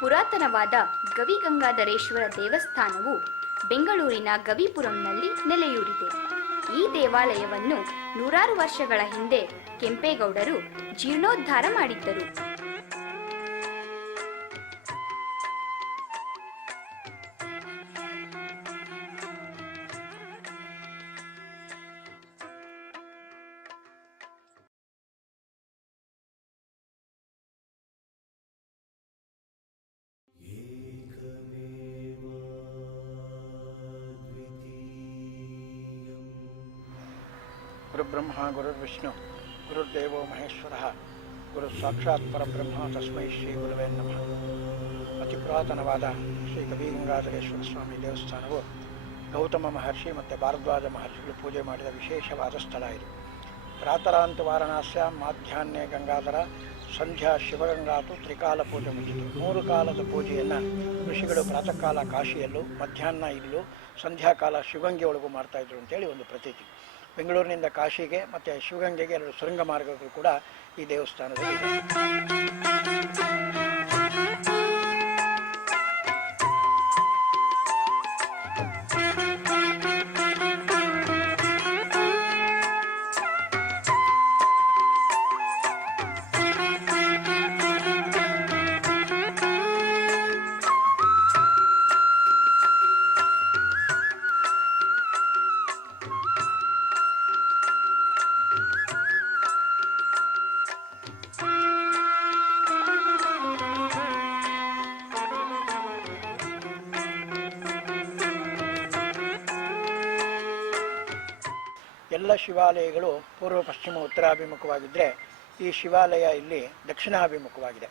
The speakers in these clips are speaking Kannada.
ಪುರಾತನವಾದ ಗವಿಗಂಗಾಧರೇಶ್ವರ ದೇವಸ್ಥಾನವು ಬೆಂಗಳೂರಿನ ಗವಿಪುರಂನಲ್ಲಿ ನೆಲೆಯೂರಿದೆ. ಈ ದೇವಾಲಯವನ್ನು ನೂರಾರು ವರ್ಷಗಳ ಹಿಂದೆ ಕೆಂಪೇಗೌಡರು ಜೀರ್ಣೋದ್ಧಾರ ಮಾಡಿದ್ದರು. ಗುರುಬ್ರಹ್ಮ ಗುರುರ್ವಿಷ್ಣು ಗುರುರ್ದೇವೋ ಮಹೇಶ್ವರಃ ಗುರು ಸಾಕ್ಷಾತ್ ಪರಬ್ರಹ್ಮ ತಸ್ಮೈ ಶ್ರೀ ಗುರುವೇ ನಮಃ. ಅತಿ ಪುರಾತನವಾದ ಶ್ರೀ ಗವಿಗಂಗಾಧರೇಶ್ವರ ಸ್ವಾಮಿ ದೇವಸ್ಥಾನವು ಗೌತಮ ಮಹರ್ಷಿ ಮತ್ತು ಭಾರದ್ವಾಜ ಮಹರ್ಷಿಗಳು ಪೂಜೆ ಮಾಡಿದ ವಿಶೇಷವಾದ ಸ್ಥಳ ಇದು. ಪ್ರಾತರಾಂತ ವಾರಣಾಸ್ಯ ಮಾಧ್ಯಾಹ್ನೇ ಗಂಗಾಧರ ಸಂಧ್ಯಾ ಶಿವಗಂಗಾತು ತ್ರಿಕಾಲ ಪೂಜೆ ಮುಗಿತು. 3 ಕಾಲದ ಪೂಜೆಯನ್ನು ಋಷಿಗಳು ಪ್ರಾತಃ ಕಾಲ ಕಾಶಿಯಲ್ಲೂ, ಮಧ್ಯಾಹ್ನ ಇಲ್ಲೂ, ಸಂಧ್ಯಾಕಾಲ ಶಿವಗಂಗೆಯೊಳಗೂ ಮಾಡ್ತಾಯಿದ್ರು ಅಂತೇಳಿ ಒಂದು ಪ್ರತೀತಿ. ಬೆಂಗಳೂರಿನಿಂದ ಕಾಶಿಗೆ ಮತ್ತು ಶಿವಗಂಗೆಗೆ 2 ಸುರಂಗ ಮಾರ್ಗಗಳು ಕೂಡ ಈ ದೇವಸ್ಥಾನದಲ್ಲಿ ಇದೆ. ಎಲ್ಲ ಶಿವಾಲಯಗಳು ಪೂರ್ವ ಪಶ್ಚಿಮ ಉತ್ತರಾಭಿಮುಖವಾಗಿದ್ದರೆ ಈ ಶಿವಾಲಯ ಇಲ್ಲಿ ದಕ್ಷಿಣಾಭಿಮುಖವಾಗಿದೆ.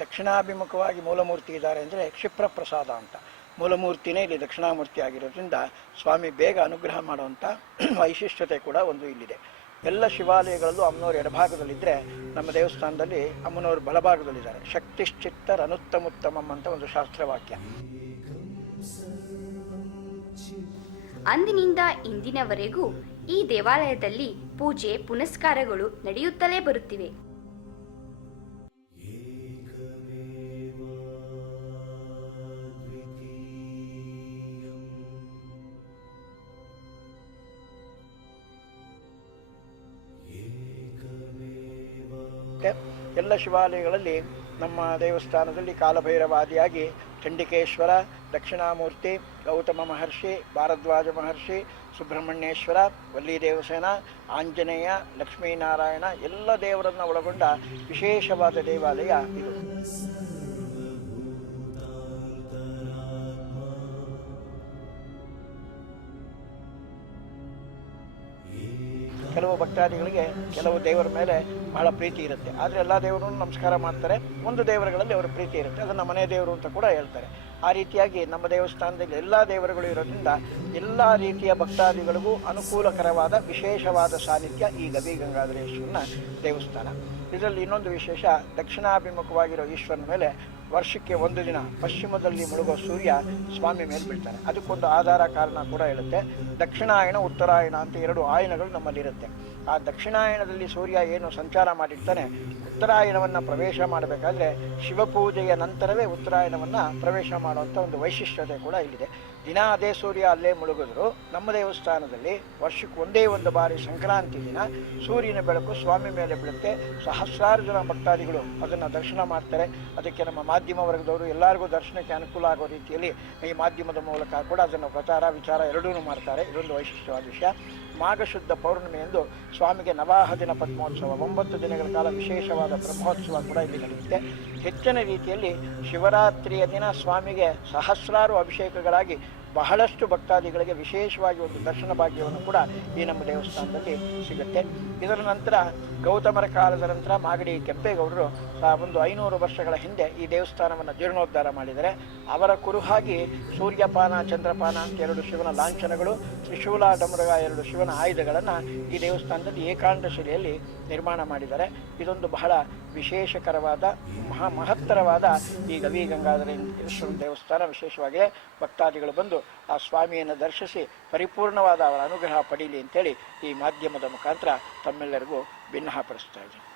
ದಕ್ಷಿಣಾಭಿಮುಖವಾಗಿ ಮೂಲಮೂರ್ತಿ ಇದ್ದಾರೆ ಅಂದರೆ ಕ್ಷಿಪ್ರ ಪ್ರಸಾದ ಅಂತ ಮೂಲಮೂರ್ತಿನೇ ಇಲ್ಲಿ ದಕ್ಷಿಣಾಮೂರ್ತಿ ಆಗಿರೋದ್ರಿಂದ ಸ್ವಾಮಿ ಬೇಗ ಅನುಗ್ರಹ ಮಾಡುವಂಥ ವೈಶಿಷ್ಟ್ಯತೆ ಕೂಡ ಒಂದು ಇಲ್ಲಿದೆ. ಎಲ್ಲ ಶಿವಾಲಯಗಳಲ್ಲೂ ಅಮ್ಮನವರು ಎಡಭಾಗದಲ್ಲಿದ್ದರೆ ನಮ್ಮ ದೇವಸ್ಥಾನದಲ್ಲಿ ಅಮ್ಮನವರು ಬಲಭಾಗದಲ್ಲಿದ್ದಾರೆ. ಶಕ್ತಿಶ್ಚಿತ್ತರನುತ್ತಮುತ್ತಮಂ ಅಂತ ಒಂದು ಶಾಸ್ತ್ರವಾಕ್ಯ. ಅಂದಿನಿಂದ ಇಂದಿನವರೆಗೂ ಈ ದೇವಾಲಯದಲ್ಲಿ ಪೂಜೆ ಪುನಸ್ಕಾರಗಳು ನಡೆಯುತ್ತಲೇ ಬರುತ್ತಿವೆ. ಎಲ್ಲ ಶಿವಾಲಯಗಳಲ್ಲಿ ನಮ್ಮ ದೇವಸ್ಥಾನದಲ್ಲಿ ಕಾಲಭೈರವಾದಿಯಾಗಿ ಚಂಡಿಕೇಶ್ವರ, ದಕ್ಷಿಣಾಮೂರ್ತಿ, ಗೌತಮ ಮಹರ್ಷಿ, ಭಾರದ್ವಾಜ ಮಹರ್ಷಿ, ಸುಬ್ರಹ್ಮಣ್ಯೇಶ್ವರ, ವಲ್ಲಿ ದೇವಸೇನ, ಆಂಜನೇಯ, ಲಕ್ಷ್ಮೀನಾರಾಯಣ ಎಲ್ಲ ದೇವರನ್ನು ಒಳಗೊಂಡ ವಿಶೇಷವಾದ ದೇವಾಲಯ ಇದು. ಕೆಲವು ಭಕ್ತಾದಿಗಳಿಗೆ ಕೆಲವು ದೇವರ ಮೇಲೆ ಬಹಳ ಪ್ರೀತಿ ಇರುತ್ತೆ, ಆದರೆ ಎಲ್ಲ ದೇವರನ್ನು ನಮಸ್ಕಾರ ಮಾಡ್ತಾರೆ. ಒಂದು ದೇವರುಗಳಲ್ಲಿ ಅವರ ಪ್ರೀತಿ ಇರುತ್ತೆ, ಅದನ್ನು ಮನೆ ದೇವರು ಅಂತ ಕೂಡ ಹೇಳ್ತಾರೆ. ಆ ರೀತಿಯಾಗಿ ನಮ್ಮ ದೇವಸ್ಥಾನದಲ್ಲಿ ಎಲ್ಲ ದೇವರುಗಳು ಇರೋದ್ರಿಂದ ಎಲ್ಲ ರೀತಿಯ ಭಕ್ತಾದಿಗಳಿಗೂ ಅನುಕೂಲಕರವಾದ ವಿಶೇಷವಾದ ಸಾನ್ನಿಧ್ಯ ಈ ಗವಿಗಂಗಾಧರೇಶ್ವರನ ದೇವಸ್ಥಾನ. ಇದರಲ್ಲಿ ಇನ್ನೊಂದು ವಿಶೇಷ, ದಕ್ಷಿಣಾಭಿಮುಖವಾಗಿರೋ ಈಶ್ವರನ ಮೇಲೆ ವರ್ಷಕ್ಕೆ 1 ದಿನ ಪಶ್ಚಿಮದಲ್ಲಿ ಮುಳುಗೋ ಸೂರ್ಯ ಸ್ವಾಮಿ ಮೇಲೆ ಬೀಳ್ತಾನೆ. ಅದಕ್ಕೊಂದು ಆಧಾರ ಕಾರಣ ಕೂಡ ಹೇಳುತ್ತೆ. ದಕ್ಷಿಣಾಯಣ, ಉತ್ತರಾಯಣ ಅಂತ 2 ಆಯನಗಳು ನಮ್ಮಲ್ಲಿರುತ್ತೆ. ಆ ದಕ್ಷಿಣಾಯಣದಲ್ಲಿ ಸೂರ್ಯ ಏನು ಸಂಚಾರ ಮಾಡಿರ್ತಾನೆ, ಉತ್ತರಾಯಣವನ್ನು ಪ್ರವೇಶ ಮಾಡಬೇಕಾದ್ರೆ ಶಿವಪೂಜೆಯ ನಂತರವೇ ಉತ್ತರಾಯಣವನ್ನು ಪ್ರವೇಶ ಮಾಡುವಂಥ ಒಂದು ವೈಶಿಷ್ಟ್ಯತೆ ಕೂಡ ಇಲ್ಲಿದೆ. ದಿನ ಅದೇ ಸೂರ್ಯ ಅಲ್ಲೇ ಮುಳುಗಿದ್ರು ನಮ್ಮ ದೇವಸ್ಥಾನದಲ್ಲಿ ವರ್ಷಕ್ಕೆ ಒಂದೇ ಒಂದು ಬಾರಿ ಸಂಕ್ರಾಂತಿ ದಿನ ಸೂರ್ಯನ ಬೆಳಕು ಸ್ವಾಮಿ ಮೇಲೆ ಬೀಳುತ್ತೆ. ಸಹಸ್ರಾರು ಜನ ಭಕ್ತಾದಿಗಳು ಅದನ್ನು ದರ್ಶನ ಮಾಡ್ತಾರೆ. ಅದಕ್ಕೆ ನಮ್ಮ ಮಾಧ್ಯಮ ವರ್ಗದವರು ಎಲ್ಲರಿಗೂ ದರ್ಶನಕ್ಕೆ ಅನುಕೂಲ ಆಗೋ ರೀತಿಯಲ್ಲಿ ಈ ಮಾಧ್ಯಮದ ಮೂಲಕ ಕೂಡ ಅದನ್ನು ಪ್ರಚಾರ ವಿಚಾರ ಎರಡೂ ಮಾಡ್ತಾರೆ. ಇದೊಂದು ವೈಶಿಷ್ಟ್ಯವಾದ ವಿಷಯ. ಮಾಘಶುದ್ಧ ಪೌರ್ಣಿಮೆಯಂದು ಸ್ವಾಮಿಗೆ ನವಾಹ ದಿನ ಪದ್ಮೋತ್ಸವ, 9 ದಿನಗಳ ಕಾಲ ವಿಶೇಷವಾದ ಬ್ರಹ್ಮೋತ್ಸವ ಕೂಡ ಇಲ್ಲಿ ನಡೆಯುತ್ತೆ. ಹೆಚ್ಚಿನ ರೀತಿಯಲ್ಲಿ ಶಿವರಾತ್ರಿಯ ದಿನ ಸ್ವಾಮಿಗೆ ಸಹಸ್ರಾರು ಅಭಿಷೇಕಗಳಾಗಿ ಬಹಳಷ್ಟು ಭಕ್ತಾದಿಗಳಿಗೆ ವಿಶೇಷವಾಗಿ ಒಂದು ದರ್ಶನ ಭಾಗ್ಯವನ್ನು ಕೂಡ ಈ ನಮ್ಮ ದೇವಸ್ಥಾನದಲ್ಲಿ ಸಿಗುತ್ತೆ. ಇದರ ನಂತರ ಗೌತಮರ ಕಾಲದ ನಂತರ ಮಾಗಡಿ ಕೆಂಪೇಗೌಡರು ಒಂದು 500 ವರ್ಷಗಳ ಹಿಂದೆ ಈ ದೇವಸ್ಥಾನವನ್ನು ಜೀರ್ಣೋದ್ಧಾರ ಮಾಡಿದರೆ ಅವರ ಕುರುಹಾಗಿ ಸೂರ್ಯಪಾನ, ಚಂದ್ರಪಾನ ಅಂತ 2 ಶಿವನ ಲಾಂಛನಗಳು, ತ್ರಿಶೂಲ, ಡಮರುಗ 2 ಶಿವನ ಆಯುಧಗಳನ್ನು ಈ ದೇವಸ್ಥಾನದಲ್ಲಿ ಏಕಾಂತ ಶಿಲೆಯಲ್ಲಿ ನಿರ್ಮಾಣ ಮಾಡಿದ್ದಾರೆ. ಇದೊಂದು ಬಹಳ ವಿಶೇಷಕರವಾದ ಮಹತ್ತರವಾದ ಈ ಗವಿಗಂಗಾಧರೇಶ್ವರ ದೇವಸ್ಥಾನ. ವಿಶೇಷವಾಗಿ ಭಕ್ತಾದಿಗಳು ಬಂದು ಆ ಸ್ವಾಮಿಯನ್ನು ದರ್ಶಿಸಿ ಪರಿಪೂರ್ಣವಾದ ಅವರ ಅನುಗ್ರಹ ಪಡೀಲಿ ಅಂತೇಳಿ ಈ ಮಾಧ್ಯಮದ ಮುಖಾಂತರ ತಮ್ಮೆಲ್ಲರಿಗೂ ಭಿನ್ನಪಡಿಸ್ತಾ ಇದ್ದೀನಿ.